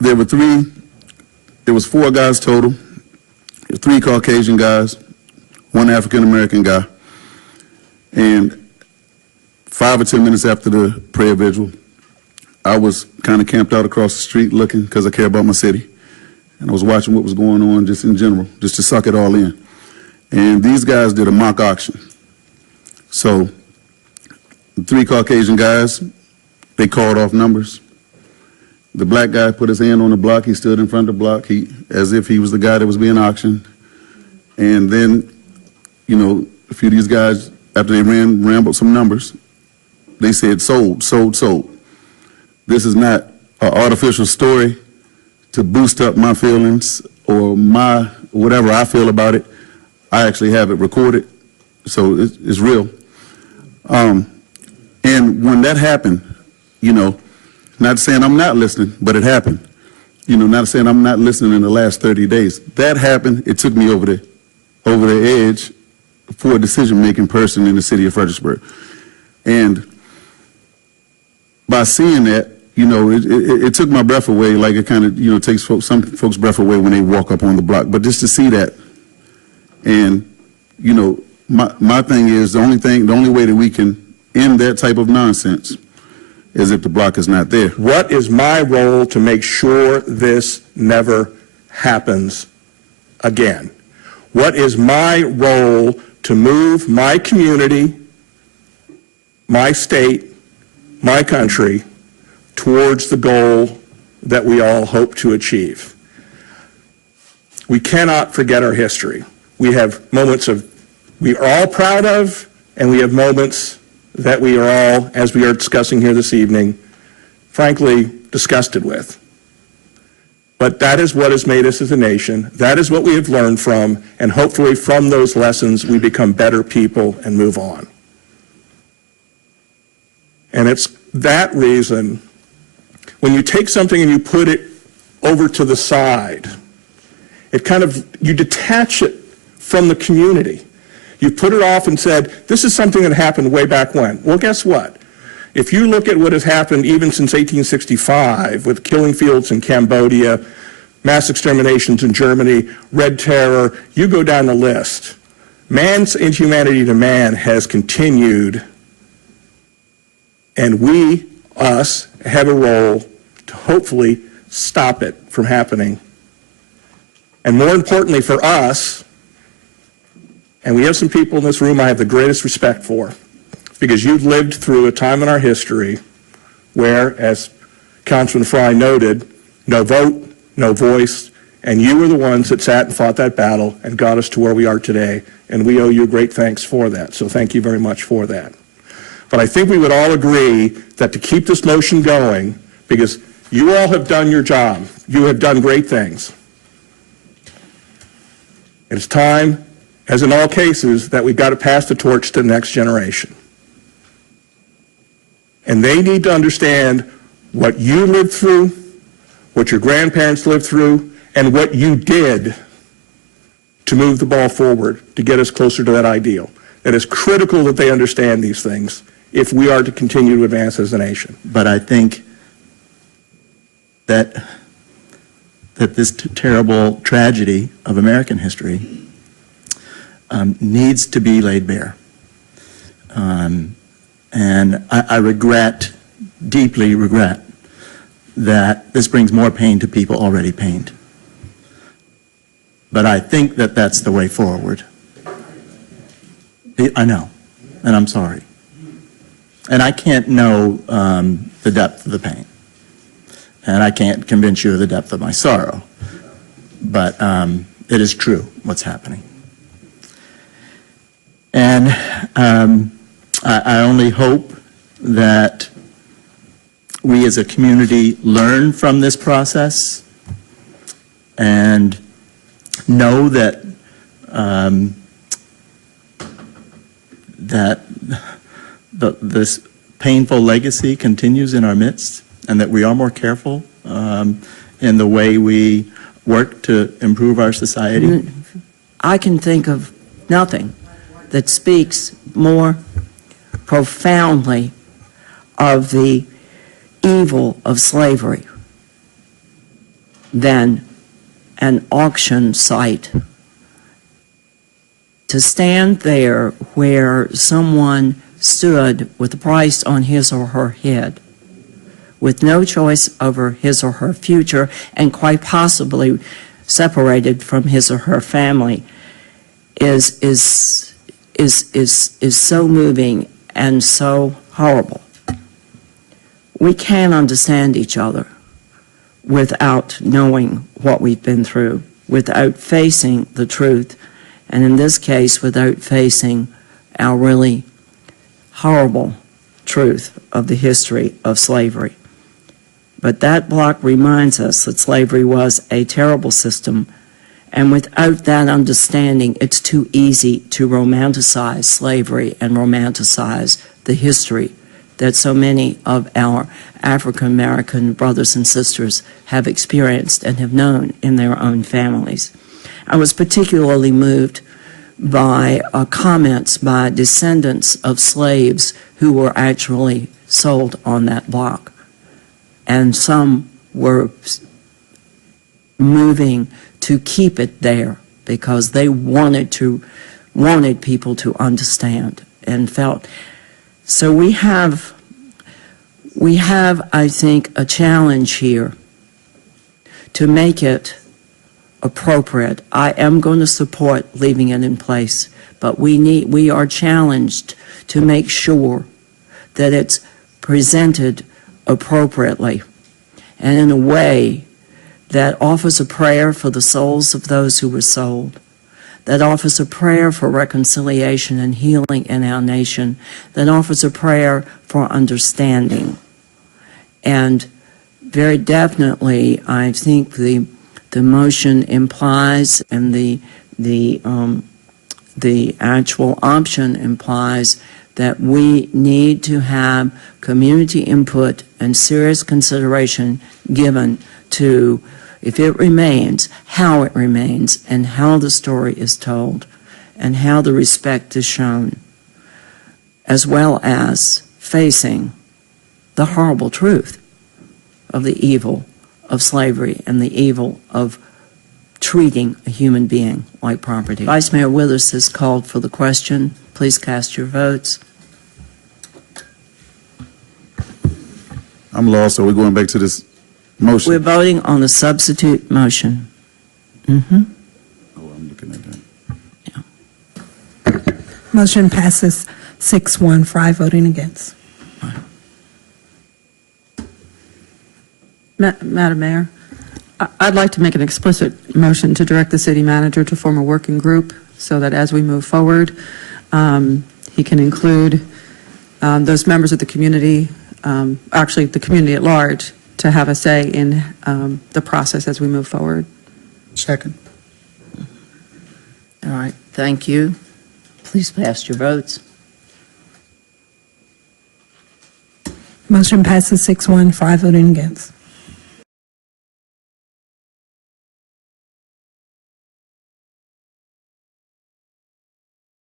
there was 4 guys total, 3 Caucasian guys, 1 African-American guy, and 5 or 10 minutes after the prayer vigil, I was kind of camped out across the street looking, because I care about my city, and I was watching what was going on just in general, just to suck it all in. And these guys did a mock auction. So the 3 Caucasian guys, they called off numbers. The black guy put his hand on the block. He stood in front of the block, as if he was the guy that was being auctioned. And then, you know, a few of these guys, after they rambled some numbers, they said sold, sold, sold. This is not an artificial story to boost up my feelings or whatever I feel about it. I actually have it recorded, so it's real. And when that happened, you know, not saying I'm not listening, but it happened. You know, not saying I'm not listening in the last 30 days. That happened. It took me over the edge for a decision-making person in the city of Fredericksburg. And by seeing that, you know, it took my breath away, like it kind of, you know, takes some folks' breath away when they walk up on the block. But just to see that, and, you know, my thing is the only way that we can end that type of nonsense is if the block is not there. What is my role to make sure this never happens again? What is my role to move my community, my state, my country towards the goal that we all hope to achieve? We cannot forget our history. We have moments we are all proud of, and we have moments that we are all, as we are discussing here this evening, frankly, disgusted with. But that is what has made us as a nation. That is what we have learned from, and hopefully from those lessons we become better people and move on. And it's that reason, when you take something and you put it over to the side, you detach it from the community. You put it off and said, this is something that happened way back when. Well, guess what? If you look at what has happened even since 1865 with killing fields in Cambodia, mass exterminations in Germany, Red Terror, you go down the list. Man's inhumanity to man has continued, and we, us, have a role to hopefully stop it from happening. And more importantly for us, and we have some people in this room I have the greatest respect for, because you've lived through a time in our history where, as Councilman Fry noted, no vote, no voice, and you were the ones that sat and fought that battle and got us to where we are today, and we owe you great thanks for that. So thank you very much for that. But I think we would all agree that to keep this motion going, because you all have done your job, you have done great things. It's time, as in all cases, that we've got to pass the torch to the next generation. And they need to understand what you lived through, what your grandparents lived through, and what you did to move the ball forward to get us closer to that ideal. It is critical that they understand these things if we are to continue to advance as a nation. But I think that this terrible tragedy of American history needs to be laid bare. And I regret, deeply regret, that this brings more pain to people already pained. But I think that that's the way forward. I know, and I'm sorry. And I can't know the depth of the pain. And I can't convince you of the depth of my sorrow. But it is true what's happening. And I only hope that we as a community learn from this process and know that this painful legacy continues in our midst, and that we are more careful in the way we work to improve our society. I can think of nothing that speaks more profoundly of the evil of slavery than an auction site. To stand there where someone stood with the price on his or her head, with no choice over his or her future, and quite possibly separated from his or her family, is so moving and so horrible. We can't understand each other without knowing what we've been through, without facing the truth, and in this case, without facing our really horrible truth of the history of slavery. But that block reminds us that slavery was a terrible system, and without that understanding, it's too easy to romanticize slavery and romanticize the history that so many of our African American brothers and sisters have experienced and have known in their own families. I was particularly moved by comments by descendants of slaves who were actually sold on that block. And some were moving to keep it there because they wanted people to understand and felt. So we have, I think, a challenge here to make it appropriate. I am going to support leaving it in place, but we are challenged to make sure that it's presented appropriately and in a way that offers a prayer for the souls of those who were sold, that offers a prayer for reconciliation and healing in our nation, that offers a prayer for understanding. And very definitely, I think the motion implies, and the actual option implies, that we need to have community input and serious consideration given to, if it remains, how it remains, and how the story is told, and how the respect is shown, as well as facing the horrible truth of the evil of slavery and the evil of treating a human being like property. Vice Mayor Withers has called for the question. Please cast your votes. I'm lost, so we're going back to this motion. We're voting on the substitute motion. Mm-hmm. Oh, I'm looking at that. Motion passes 6-1, 5 voting against. Madam Mayor, I'd like to make an explicit motion to direct the city manager to form a working group so that as we move forward, he can include those members of the community, actually the community at large, to have a say in the process as we move forward. Second. All right, thank you. Please cast your votes. Motion passes 6-1, 5 voting against.